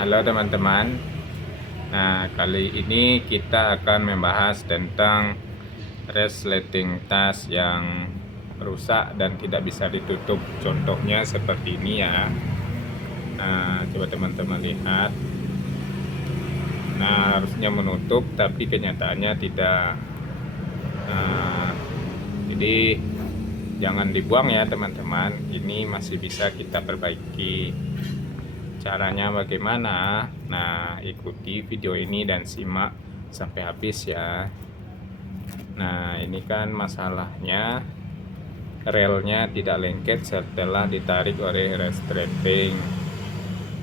Halo teman-teman. Nah, kali ini kita akan membahas tentang resleting tas yang rusak dan tidak bisa ditutup. Contohnya seperti ini ya. Nah, coba teman-teman lihat. Nah, harusnya menutup tapi kenyataannya tidak. Nah, jadi jangan dibuang ya teman-teman. Ini masih bisa kita perbaiki. Caranya bagaimana? Nah, ikuti video ini dan simak sampai habis ya. Nah, ini kan masalahnya relnya tidak lengket setelah ditarik oleh resleting.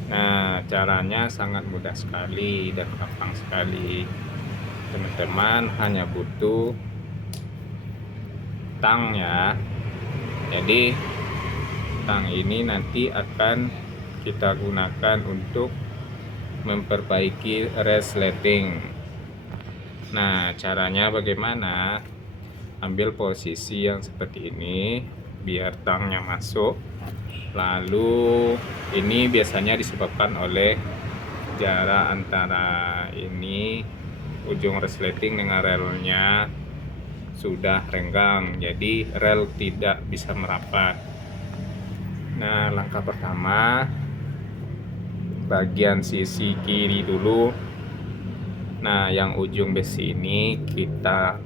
Nah, caranya sangat mudah sekali dan gampang sekali. Teman-teman hanya butuh tang ya. Jadi tang ini nanti akan kita gunakan untuk memperbaiki resleting. Nah, caranya bagaimana? Ambil posisi yang seperti ini biar tangnya masuk. Lalu ini biasanya disebabkan oleh jarak antara ini ujung resleting dengan relnya sudah renggang, jadi rel tidak bisa merapat. Nah, langkah pertama bagian sisi kiri dulu. Nah, yang ujung besi ini kita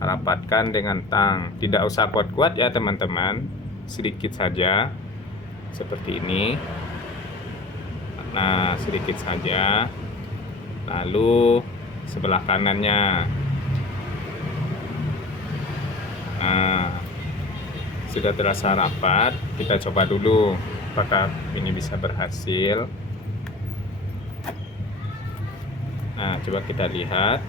rapatkan dengan tang. Tidak usah kuat-kuat ya teman-teman, sedikit saja seperti ini. Nah, sedikit saja. Lalu sebelah kanannya. Nah, sudah terasa rapat. Kita coba dulu apakah ini bisa berhasil. Nah, coba kita lihat.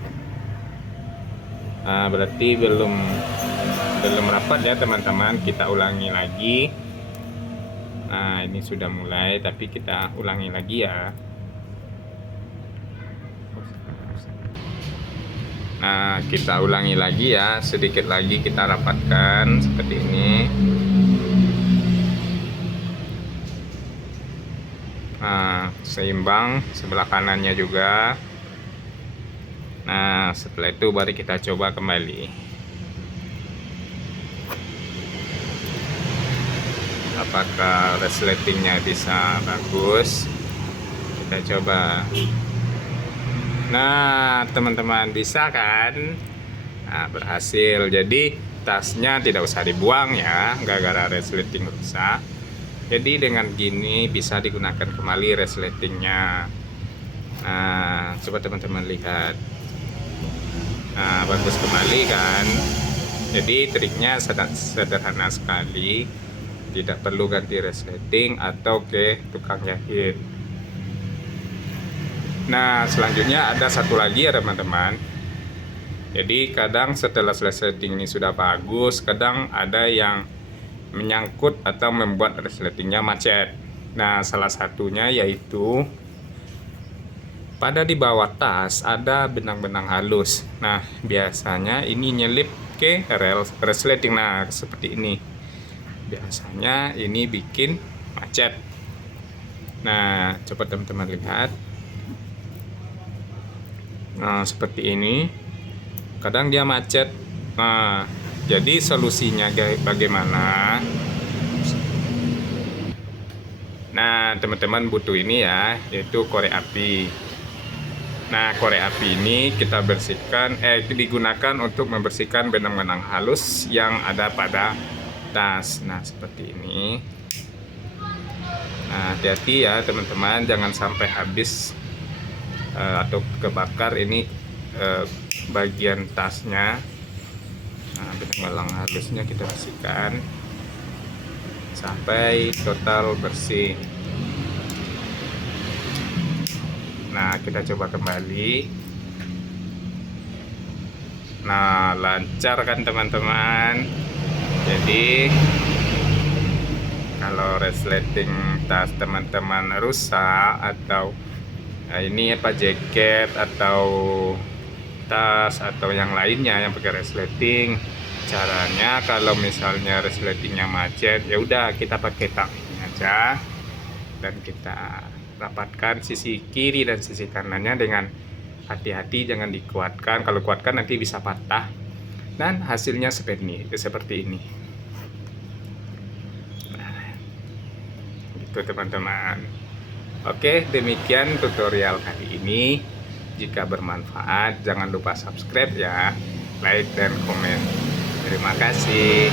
Nah, berarti belum rapat ya teman-teman. Kita ulangi lagi. Nah, ini sudah mulai, tapi kita ulangi lagi ya. Nah, kita ulangi lagi ya. Sedikit lagi kita rapatkan seperti ini. Nah, seimbang sebelah kanannya juga. Nah, setelah itu baru kita coba kembali. Apakah resletingnya bisa bagus? Kita coba. Nah, teman-teman, bisa kan? Nah, berhasil. Jadi tasnya tidak usah dibuang ya, gara-gara resleting rusak. Jadi dengan gini bisa digunakan kembali resletingnya. Nah, coba teman-teman lihat. Nah, bagus kembali kan. Jadi triknya sederhana sekali, tidak perlu ganti resleting atau ke tukang jahit. Nah, selanjutnya ada satu lagi ya teman-teman. Jadi kadang setelah resleting ini sudah bagus, kadang ada yang menyangkut atau membuat resletingnya macet. Nah, salah satunya yaitu pada di bawah tas ada benang-benang halus. Nah, biasanya ini nyelip ke rel resleting. Nah, seperti ini. Biasanya ini bikin macet. Nah, coba teman-teman lihat. Nah, seperti ini. Kadang dia macet. Nah, jadi solusinya bagaimana? Nah, teman-teman butuh ini ya, yaitu korek api. Nah, korek api ini kita bersihkan, digunakan untuk membersihkan benang-benang halus yang ada pada tas. Nah, seperti ini. Nah, hati-hati ya teman-teman, jangan sampai habis atau kebakar ini bagian tasnya. Nah, benang-benang halusnya kita bersihkan sampai total bersih. Nah, kita coba kembali. Nah, lancar kan teman-teman. Jadi kalau resleting tas teman-teman rusak atau ini apa jaket atau tas atau yang lainnya yang pakai resleting, caranya kalau misalnya resletingnya macet, ya udah kita pakai tang ini aja dan kita rapatkan sisi kiri dan sisi kanannya dengan hati-hati, jangan dikuatkan. Kalau kuatkan nanti bisa patah, dan hasilnya seperti ini. Nah, gitu teman-teman. Oke, demikian tutorial kali ini. Jika bermanfaat, jangan lupa subscribe ya, like dan komen. Terima kasih.